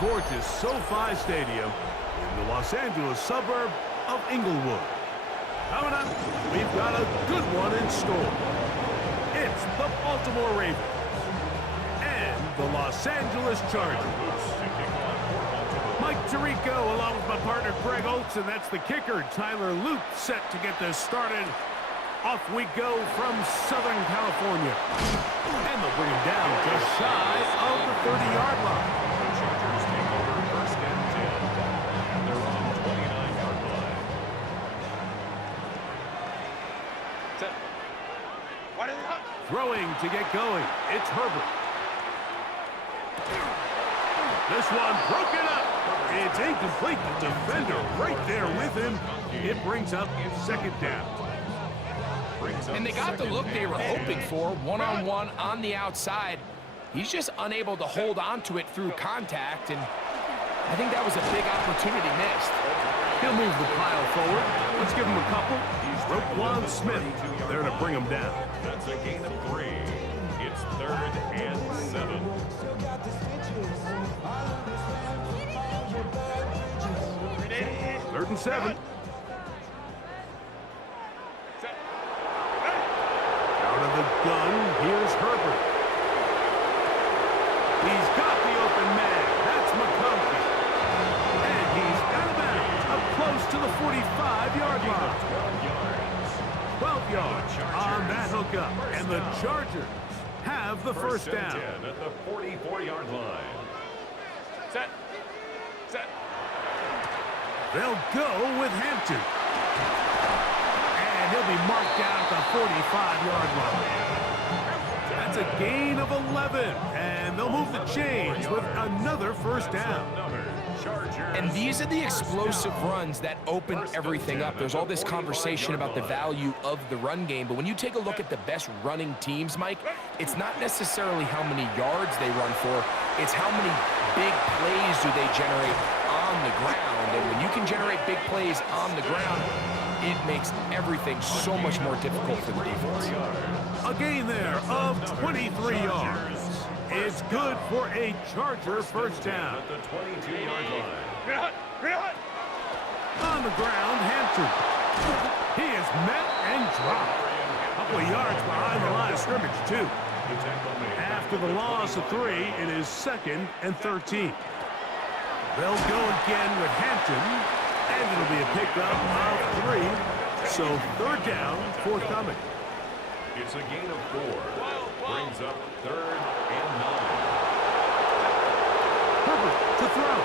Gorgeous SoFi Stadium in the Los Angeles suburb of Inglewood. Coming up, we've got a good one in store. It's the Baltimore Ravens and the Los Angeles Chargers. Mike Tirico along with my partner Greg Oates, and that's the kicker Tyler Luke set to get this started. Off we go from Southern California. And they'll bring him down just shy of the 30-yard line. The Chargers take over first and 10. And they're on the 29-yard line. Throwing to get going. It's Herbert. This one broken up. It's incomplete. The defender right there with him. It brings up second down. And they got the look they were hoping for, one-on-one on the outside. He's just unable to hold on to it through contact, and I think that was a big opportunity missed. He'll move the pile forward. Let's give him a couple. Roquan Smith there to bring him down. That's a gain of 3. It's 3rd and 7. Third and 7. Out of the gun, here's Herbert. He's got the open man. That's McConkey. And he's out of bounds, up close to the 45-yard line. 12 yards on that hookup. And the Chargers have the first down. 10 at the 44-yard line. Set. They'll go with Hampton. And he'll be marked down at the 45-yard line. That's a gain of 11. And they'll move the chains with another first down. And these are the explosive runs that open everything up. There's all this conversation about the value of the run game, but when you take a look at the best running teams, Mike, it's not necessarily how many yards they run for, it's how many big plays do they generate on the ground. And when you can generate big plays on the ground, it makes everything so much more difficult for the defense. A gain there of 23 yards. It's good for a Charger first down. At the 22-yard line. On the ground, Hampton. He is met and dropped. A couple of yards behind the line of scrimmage, too. After the loss of 3, it is 2nd and 13. They'll go again with Hampton, and it'll be a pickup of 3. So 3rd down, forthcoming. It's a gain of 4. Brings up 3rd and 9. Herbert to throw.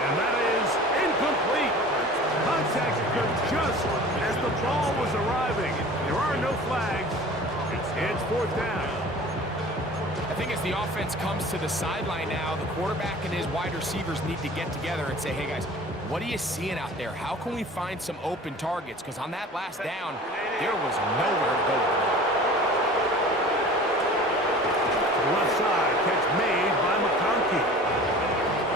And that is incomplete. Contact occurred just as the ball was arriving. There are no flags. It's 4th down. I think as the offense comes to the sideline now, the quarterback and his wide receivers need to get together and say, hey, guys, what are you seeing out there? How can we find some open targets? Because on that last down, there was nowhere to go with the ball. Left side, catch made by McConkey.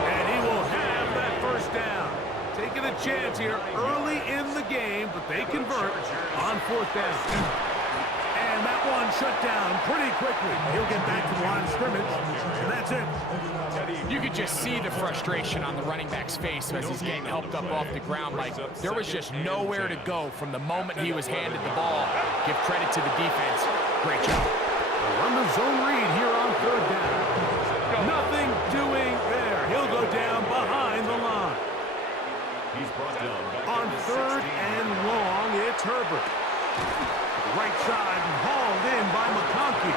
And he will have that first down. Taking a chance here early in the game, but they convert on 4th down. And that one shut down pretty quickly. He'll get back to the line of scrimmage, and that's it. You could just see the frustration on the running back's face as he's getting helped up off the ground. Like, there was just nowhere to go from the moment he was handed the ball. Give credit to the defense. Great job. Run the zone read here on 3rd down. Nothing doing there. He'll go down behind the line. He's brought down On 3rd and long, it's Herbert. Right side and hauled in by McConkey.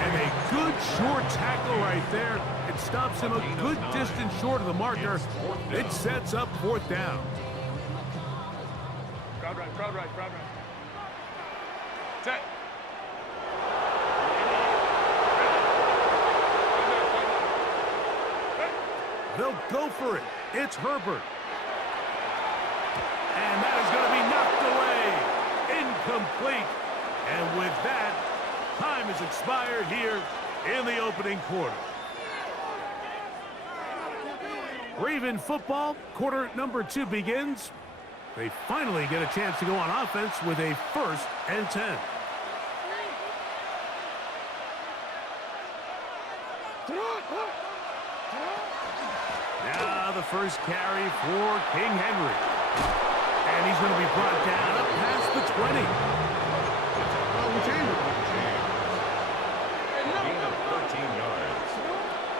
And a good short tackle right there. It stops him a good distance short of the marker. It sets up 4th down. Crowd right. Set. They'll go for it. It's Herbert. And that is going to be knocked away. Incomplete. And with that, time has expired here in the opening quarter. Raven football, quarter number 2 begins. They finally get a chance to go on offense with a 1st and 10. Throw it. Now the first carry for King Henry. And he's going to be brought down up past the 20. Gain of 13 yards.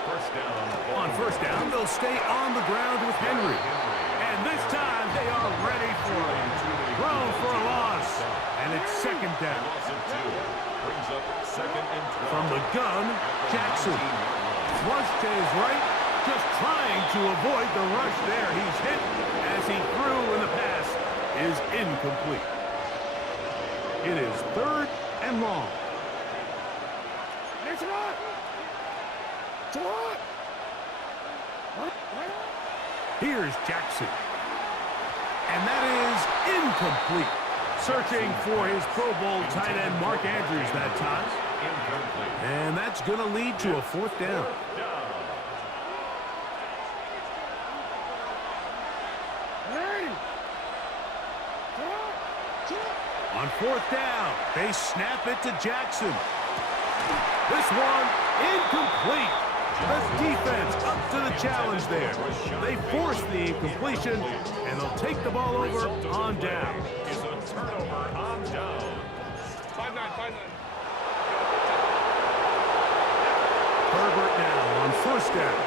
First down. On first down, they'll stay on the ground with Henry. And this time they are ready for it. Thrown for a loss. And it's second down. Loss of 2. Brings up second and 12. From the gun, Jackson. Flush to his right. Just trying to avoid the rush there. He's hit as he threw, and the pass is incomplete. It is third and long. It's what? It's what? Here's Jackson. And that is incomplete. Searching for his Pro Bowl tight end Mark Andrews that time. Incomplete. And that's going to lead to a fourth down. On fourth down, they snap it to Jackson. This one, incomplete. The defense up to the challenge there. They force the incompletion, and they'll take the ball over on down. Is a turnover on down. 5-9. Herbert now on first down.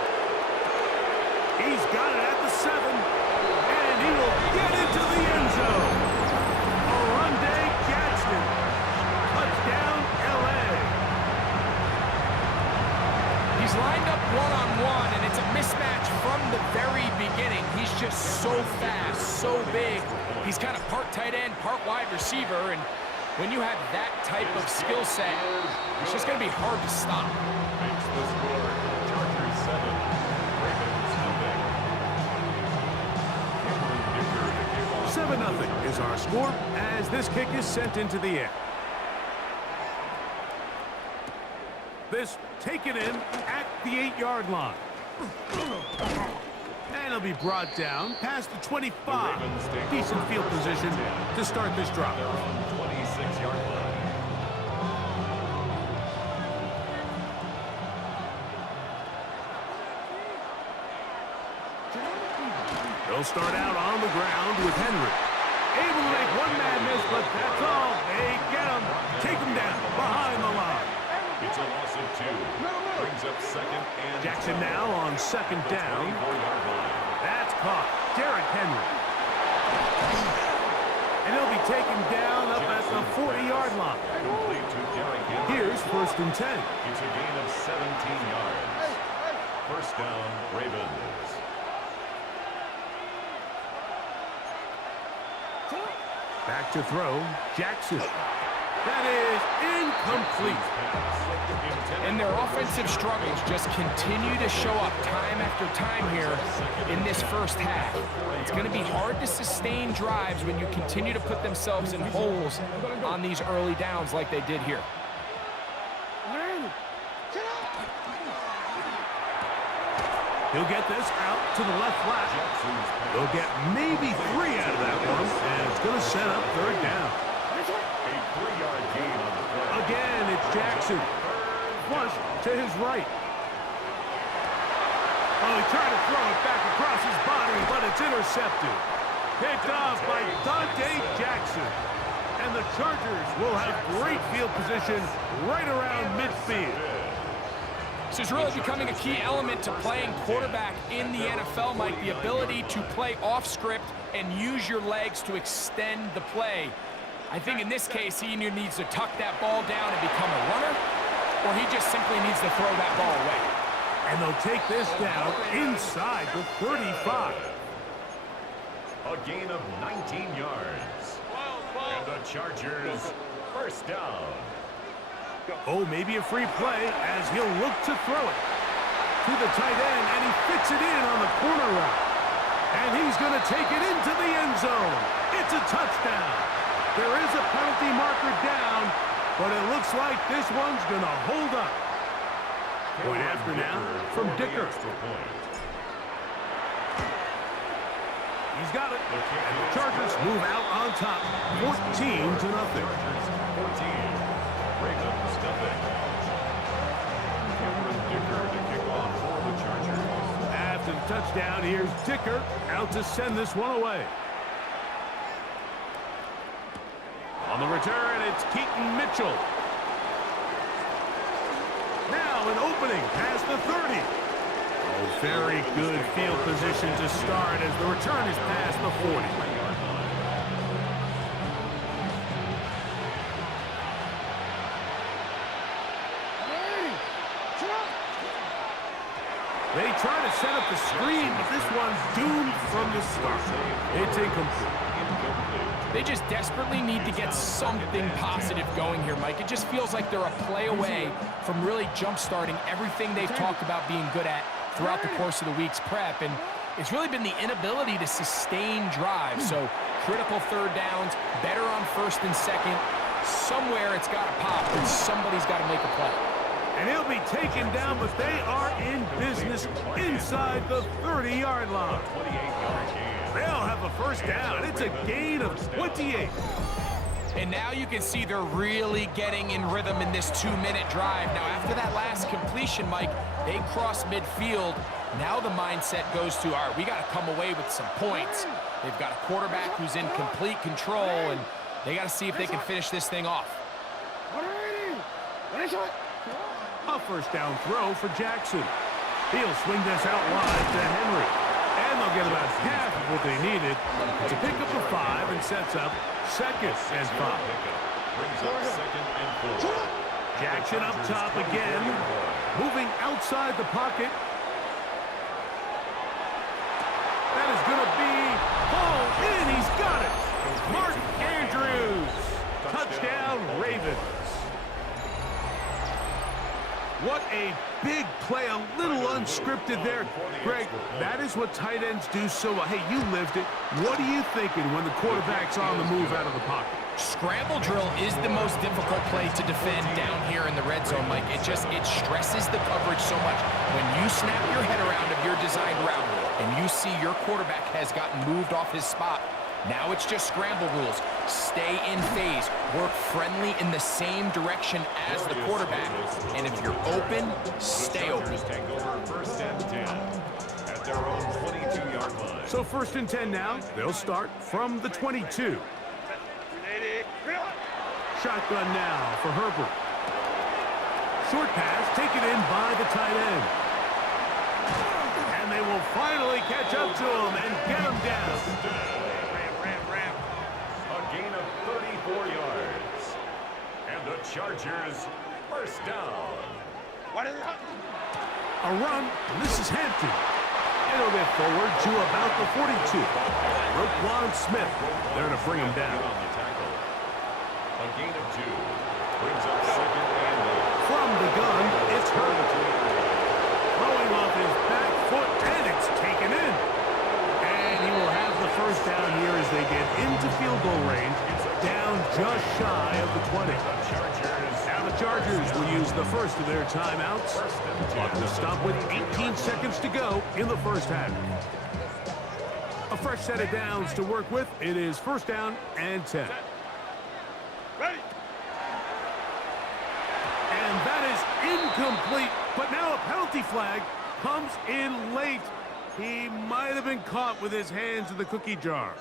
He's got it at the 7, and he will get into the end zone. Oronde Gadsden. Touchdown, L.A. He's lined up one-on-one, and it's a mismatch from the very beginning. He's just so fast, so big. He's kind of part tight end, part wide receiver, and when you have that type of skill set, it's just going to be hard to stop. Makes the score. Chargers 7. Ravens nothing. 7-0 is our score as this kick is sent into the air. This taken in at the 8-yard line. And he'll be brought down past the 25. Decent field position to start this drive. They're on 26-yard line. They'll start out on the ground with Henry. Able to make one man miss, but that's all. They get him. Take him down behind the line. It's a loss of 2. Brings up second and Jackson now on second down. 24-yard line. That's caught. Derrick Henry. And he'll be taken down up at the 40-yard line. Complete to Derrick Henry. Here's first and 10. It's a gain of 17 yards. First down, Ravens. Back to throw, Jackson. That is incomplete. And their offensive struggles just continue to show up time after time here in this first half. It's going to be hard to sustain drives when you continue to put themselves in holes on these early downs like they did here. He'll get this out to the left flat. They'll get maybe 3 out of that one, and it's going to set up third down. A 3-yard gain on the play. Again, it's Jackson. Flush to his right. Oh, he tried to throw it back across his body, but it's intercepted. Picked off by Dante Jackson. And the Chargers will have great field position right around midfield. This is really becoming a key element to playing quarterback in the NFL, Mike, the ability to play off script and use your legs to extend the play. I think in this case, he either needs to tuck that ball down and become a runner, or he just simply needs to throw that ball away. And they'll take this down inside the 35. A gain of 19 yards. And the Chargers first down. Oh, maybe a free play as he'll look to throw it to the tight end, and he fits it in on the corner route. And he's going to take it into the end zone. It's a touchdown. There is a penalty marker down, but it looks like this one's going to hold up. Point after now from Dicker. He's got it. And the Chargers move out on top, 14-0. 14. Ravens nothing. Cameron Dicker to kick off. touchdown. Here's Dicker out to send this one away. On the return, it's Keaton Mitchell. Now an opening past the 30. Oh, very good field position to start as the return is past the 40. They try to set up the screen, but this one's doomed from the start. It's incomplete. They just desperately need to get something positive going here, Mike. It just feels like they're a play away from really jump-starting everything they've talked about being good at throughout the course of the week's prep. And it's really been the inability to sustain drives. So critical third downs, better on first and second. Somewhere it's got to pop, and somebody's got to make a play. And he'll be taken down, but they are in business inside the 30-yard line. They'll have a first down. It's a gain of 28. And now you can see they're really getting in rhythm in this 2-minute drive. Now, after that last completion, Mike, they cross midfield. Now the mindset goes to, all right, we got to come away with some points. They've got a quarterback who's in complete control, and they got to see if they can finish this thing off. A first down throw for Jackson. He'll swing this out wide to Henry. And they'll get about half of what they needed to pick up the 5 and sets up second and 5. Brings up second and 4. Jackson up top again. Moving outside the pocket. That is going to be hauled in. He's got it. Mark Andrews. Touchdown, Ravens. What a big play, a little unscripted there. Greg, that is what tight ends do so well. Hey, you lived it. What are you thinking when the quarterback's on the move out of the pocket? Scramble drill is the most difficult play to defend down here in the red zone, Mike. It stresses the coverage so much. When you snap your head around of your designed route and you see your quarterback has gotten moved off his spot, now it's just scramble rules. Stay in phase. Work friendly in the same direction as the quarterback. And if you're open, stay open. Take over first and 10 at their own 22-yard line. So first and 10 now. They'll start from the 22. Shotgun now for Herbert. Short pass taken in by the tight end. And they will finally catch up to him and get him down. A gain of 34 yards. And the Chargers first down. A run. This is Hampton. It'll get forward to about the 42. Roquan Smith there to bring him down. On the tackle. A gain of 2. Brings up second and 8. From the gun, it's Herbert. Throwing off his back foot, and it's taken in. And he will have the first down here as they get into field goal range, down just shy of the 20. Now the Chargers will use the first of their timeouts. Clock to stop with 18 seconds to go in the first half. A fresh set of downs to work with. It is first down and 10. Ready. And that is incomplete. But now a penalty flag comes in late. He might have been caught with his hands in the cookie jar.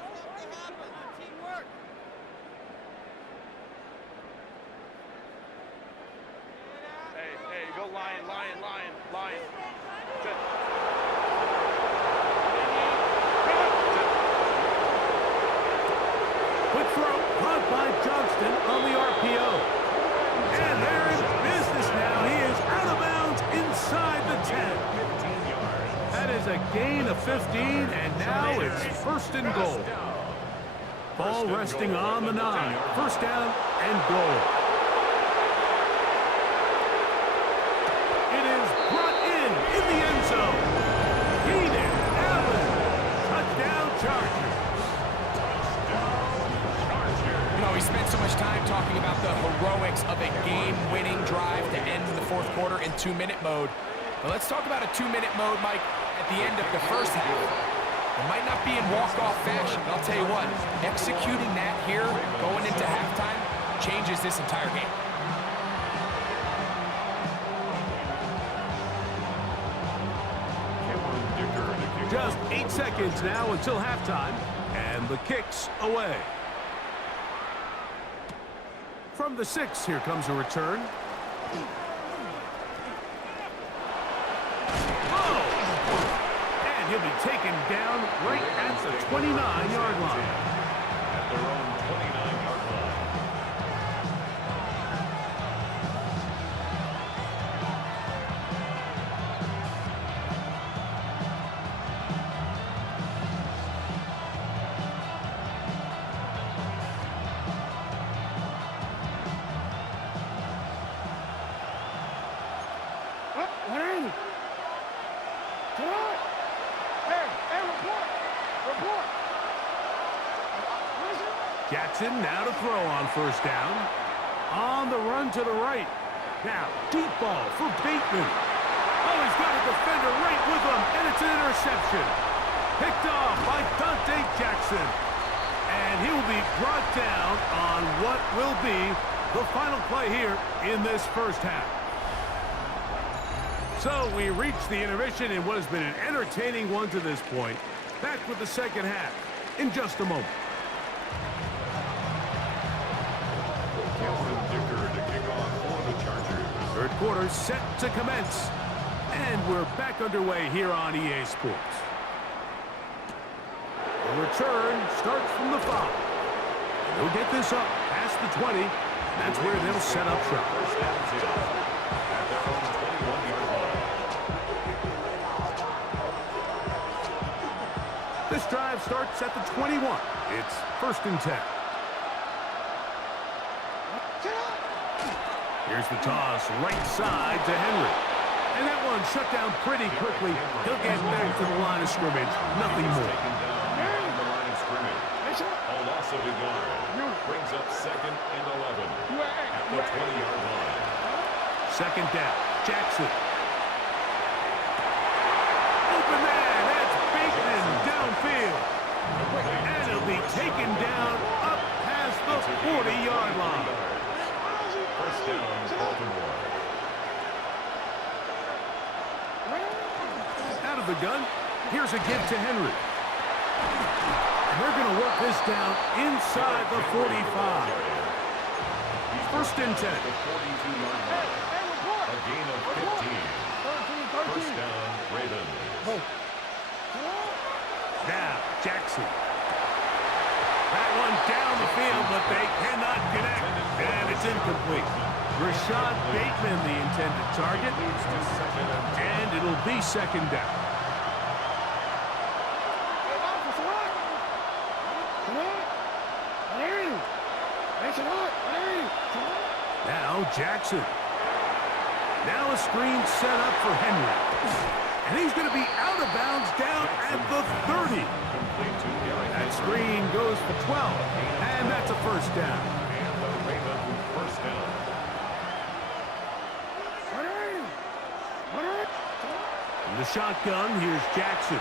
Hey, go lion. Quick throw, caught by Johnston on the RPO. And they're in business now. He is out of bounds inside the 10. That is a gain of 15, and now it's first and goal. Ball resting on the 9. First down and goal. It is brought in the end zone. Keenan Allen. Touchdown Chargers. You know, we spent so much time talking about the heroics of a game-winning drive to end the fourth quarter in 2-minute mode. But let's talk about a 2-minute mode, Mike, at the end of the first half. It might not be in walk-off fashion, but I'll tell you what, executing that here, going into halftime, changes this entire game. Dicker to kick Just 8 seconds now until halftime, and the kick's away. From the 6, here comes a return. Oh! And he'll be taken down right at the 29-yard line. At their own 29-yard line. What are you? Come on. Hey, report. Report. What is it? Jackson now to throw on first down. On the run to the right. Now, deep ball for Bateman. Oh, he's got a defender right with him, and it's an interception. Picked off by Dante Jackson. And he will be brought down on what will be the final play here in this first half. So we reach the intermission in what has been an entertaining one to this point. Back with the second half in just a moment. Cameron Dicker to kick off for the Chargers. Third quarter set to commence. And we're back underway here on EA Sports. The return starts from the 5. They'll get this up past the 20. That's where they'll set up shop. First down 2. At their own 21-yard line. This drive starts at the 21. It's 1st and 10. Here's the toss right side to Henry. And that one shut down pretty quickly. He'll get back to the line of scrimmage. Nothing more. Taken down behind the line of scrimmage. A loss of a yard. Brings up 2nd and 11. At the 20-yard line. Second down. Jackson. Open man. That's Bateman downfield. And he'll be taken down up past the 40-yard line. First down, Baltimore. Out of the gun. Here's a give to Henry. And they're going to work this down inside the 45. 1st and 10. The 42-yard line. A gain of 15. First down, Ravens. Now, Jackson. That one down the field, but they cannot connect. And it's incomplete. Rashad Bateman, the intended target. And it'll be 2nd down. Now Jackson. Now a screen set up for Henry. And he's going to be out of bounds down at the 30. That screen goes for 12. And that's a first down. And the Ravens first down. In the shotgun, here's Jackson.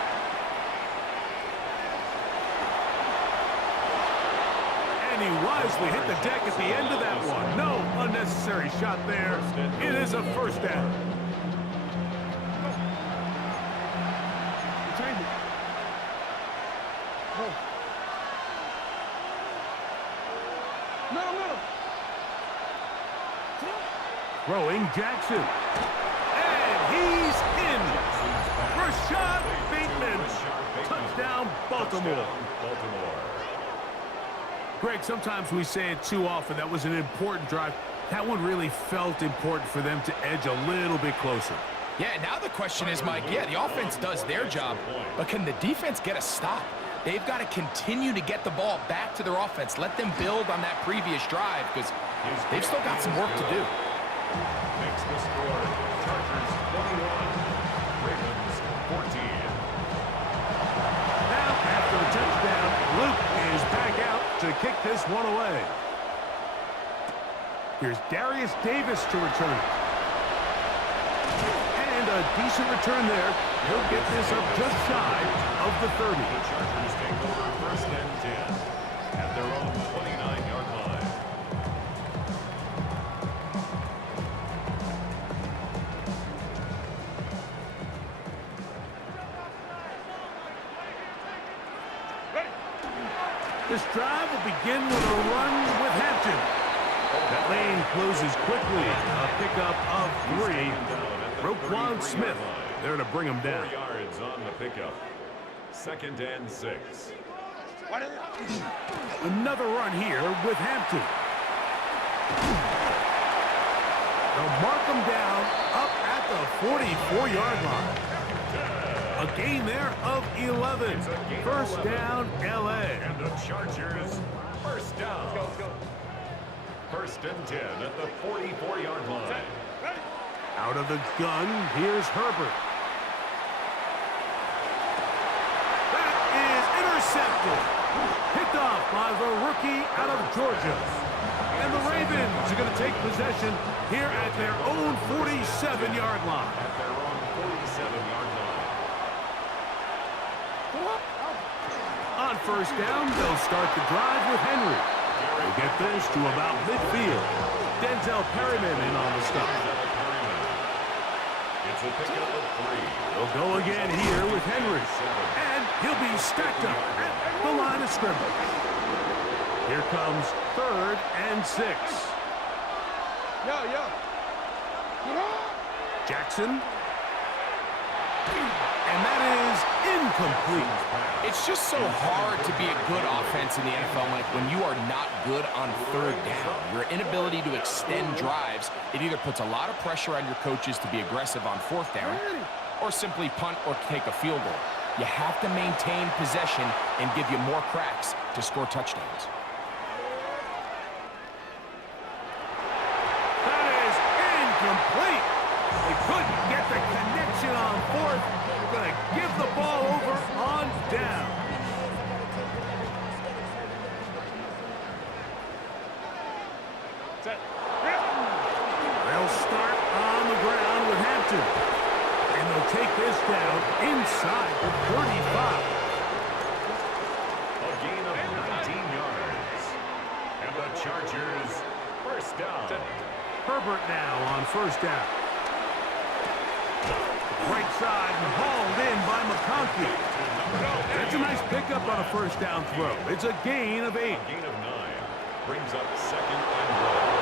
And he wisely hit the deck at the end of that one. No unnecessary shot there. It is a first down. Throwing Jackson. And he's in. Rashad Bateman. Touchdown, Baltimore. Greg, sometimes we say it too often. That was an important drive. That one really felt important for them to edge a little bit closer. Yeah, now the question is, Mike, yeah, the offense does their job, but can the defense get a stop? They've got to continue to get the ball back to their offense. Let them build on that previous drive because they've still got some work to do. Makes the score. Chargers 21. Ravens 14. Now, after the touchdown, Luke is back out to kick this one away. Here's Darius Davis to return. And a decent return there. He'll get this up just shy of the 30. The Chargers take over 1st and 10 at their own 29-yard line. This drive will begin with a run with Hampton. That lane closes quickly. A pickup of 3. Roquan Smith there to bring him down. 4 yards on the pickup. 2nd and 6. Another run here with Hampton. They'll mark him down up at the 44-yard line. A gain there of 11. First down, L.A. And the Chargers, first down. Let's go. 1st and 10 at the 44-yard line. Out of the gun, here's Herbert. That is intercepted. Picked off by the rookie out of Georgia. And the Ravens are going to take possession here at their own 47-yard line. At their own 47-yard line. On first down, they'll start the drive with Henry. They'll get this to about midfield. Denzel Perryman in on the stop. It's a pickup of 3. They'll go again here with Henry. And he'll be stacked up at the line of scrimmage. Here comes 3rd and 6. Yo. Jackson. And that is incomplete. It's just so hard to be a good offense in the NFL, Mike, when you are not good on 3rd down. Your inability to extend drives, it either puts a lot of pressure on your coaches to be aggressive on 4th down or simply punt or take a field goal. You have to maintain possession and give you more cracks to score touchdowns. That is incomplete. They couldn't get the connection on 4th. They're going to give the ball over on down. They'll start on the ground with Hampton. And they'll take this down inside the 35. A gain of 19 yards. And the Chargers, first down. Herbert now on first down. Right side and hauled in by McConkey. That's a nice pickup on a first down throw. It's a gain of 8. A gain of 9. Brings up 2nd and 1.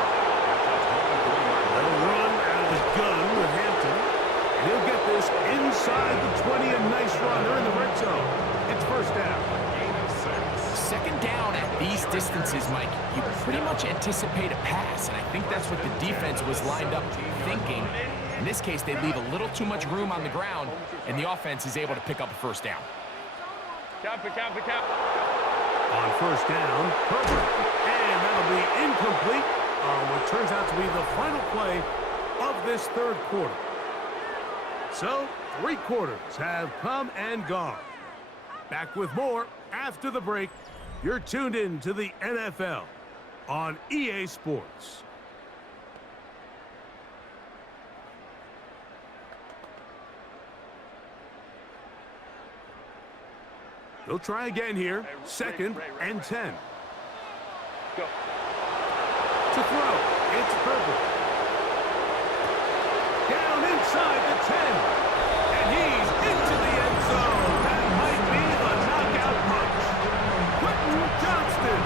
They'll run out of the gun with Hampton. And he'll get this inside the 20. A nice run. They're in the red zone. It's first down. Gain of 6. 2nd down at these distances, Mike, you pretty much anticipate a pass, and I think that's what the defense was lined up thinking. In this case, they leave a little too much room on the ground, and the offense is able to pick up a first down. Cap. On first down, Herbert. And that'll be incomplete on what turns out to be the final play of this 3rd quarter. So, 3 quarters have come and gone. Back with more after the break. You're tuned in to the NFL on EA Sports. They'll try again here. 2nd and 10. Go. To throw, it's Herbert. Down inside the 10. And he's into the end zone. That might be the knockout punch. Quentin Johnston.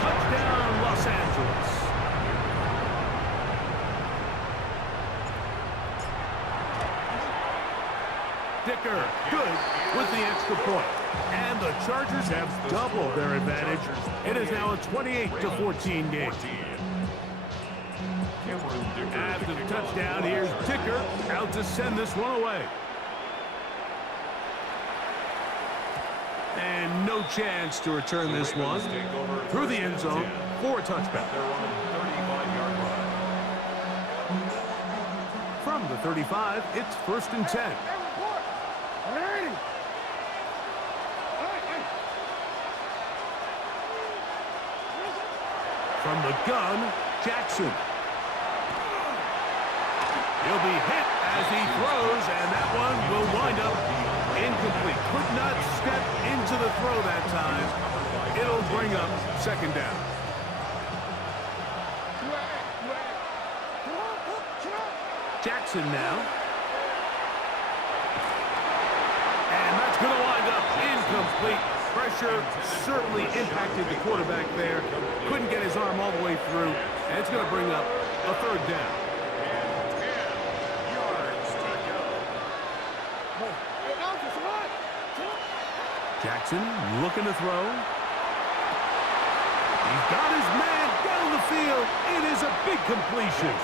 Touchdown, Los Angeles. Dicker, good with the extra point. And the Chargers have doubled their advantage. It is now a 28-14 game. After the touchdown, here's Dicker out to send this one away. And no chance to return this one through the end zone for a touchback. From the 35, it's 1st and 10. From the gun, Jackson. He'll be hit as he throws, and that one will wind up incomplete. Could not step into the throw that time. It'll bring up 2nd down. Jackson now. And that's going to wind up incomplete. Pressure certainly impacted the quarterback there. Couldn't get his arm all the way through, and it's going to bring up a third down. Jackson looking to throw. He's got his man down the field. It is a big completion.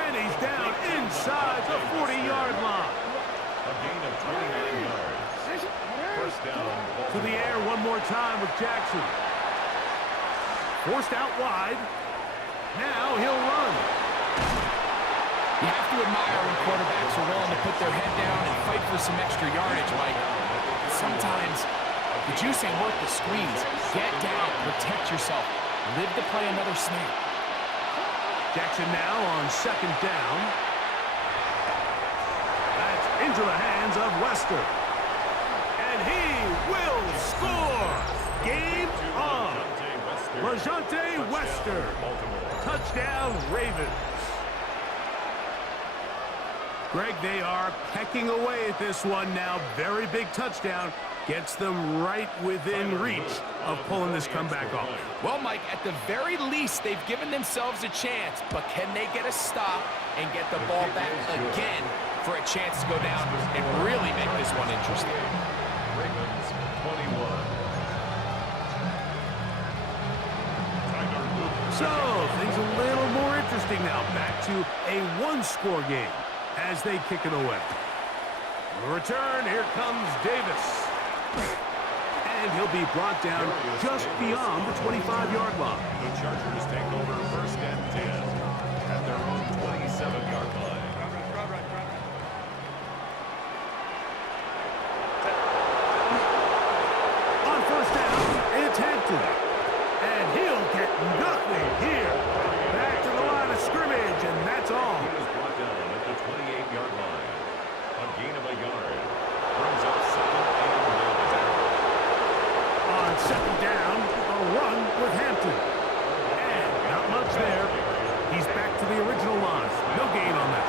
And he's down inside the 40-yard line. A gain of 29 yards. First down. To the air one more time with Jackson. Forced out wide. Now he'll run. You have to admire when quarterbacks are willing to put their head down and fight for some extra yardage, Mike. Sometimes the juice ain't worth the squeeze. Get down, protect yourself, live to play another snap. Jackson now on second down. That's into the hands of Wester. And he will score. Game on. LaJohntay Wester. Touchdown, Ravens. Greg, they are pecking away at this one now. Very big touchdown. Gets them right within reach of pulling this comeback off. Well, Mike, at the very least, they've given themselves a chance, but can they get a stop and get the ball back again for a chance to go down and really make this one interesting? Ravens 21. So, things a little more interesting now. Back to a one-score game as they kick it away. The return, here comes Davis. And he'll be brought down just beyond the 25-yard line. The Chargers take over first and 10 at their own 27-yard line. On first down, it's Hampton. And he'll get nothing here. Back to the line of scrimmage, and that's all. He was brought down at the 28-yard line. A gain of a yard. Brings up second and 11. On second down, a run with Hampton. And not much there. He's back to the original line. No gain on that.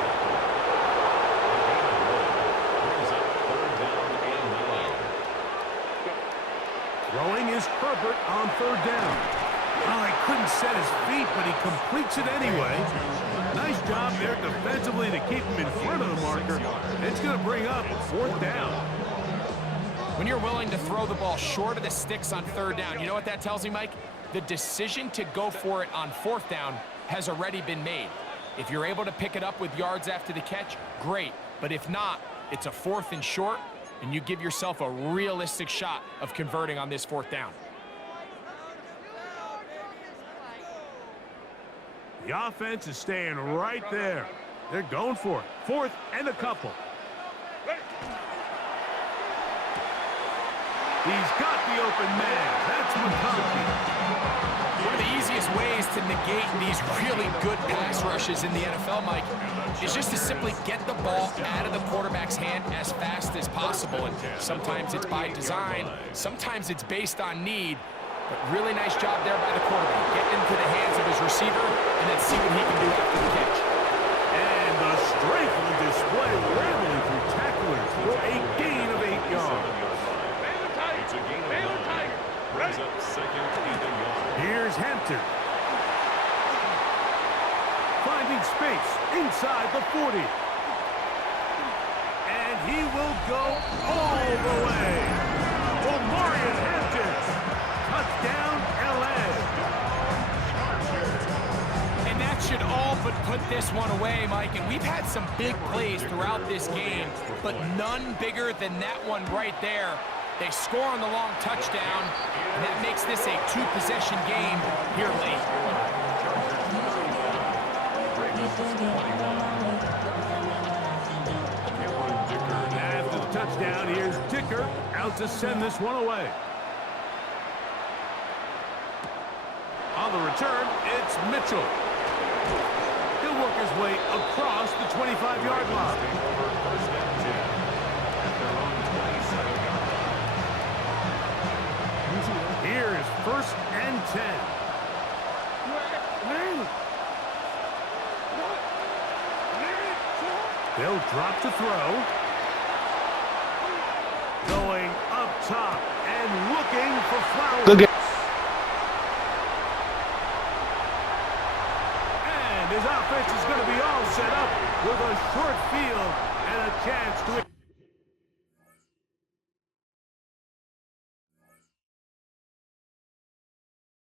Brings up third down and 9. Throwing is Herbert on third down. Oh, he couldn't set his feet, but he completes it anyway. Nice job there defensively to keep him in front of the marker. It's going to bring up fourth down. When you're willing to throw the ball short of the sticks on third down, you know what that tells me, Mike? The decision to go for it on fourth down has already been made. If you're able to pick it up with yards after the catch, great. But if not, it's a fourth and short, and you give yourself a realistic shot of converting on this fourth down. The offense is staying right there. They're going for it. Fourth and a couple. He's got the open man. That's McConkey. One of the easiest ways to negate these really good pass rushes in the NFL, Mike, is just to simply get the ball out of the quarterback's hand as fast as possible. And sometimes it's by design, sometimes it's based on need. But really nice job there by the quarterback. Get into the hands of his receiver and then see what he can do after the catch. And the strength of the display rambling through tacklers for a gain of 8 yards. It's a gain of 9. Brings up second and a yard. Here's Hampton. Finding space inside the 40. And he will go all the way. Omarion Hampton. Touchdown, LA. And that should all but put this one away, Mike. And we've had some big plays throughout this game, but none bigger than that one right there. They score on the long touchdown, and that makes this a two-possession game here late. After the touchdown, here's Dicker out to send this one away. On the return, it's Mitchell. He'll work his way across the 25-yard line. First and 10 at their own 27-yard line. Here is first and 10. They'll drop to throw. Going up top, and looking for Flowers. Good game. And his offense is going to be all set up with a short field and a chance to...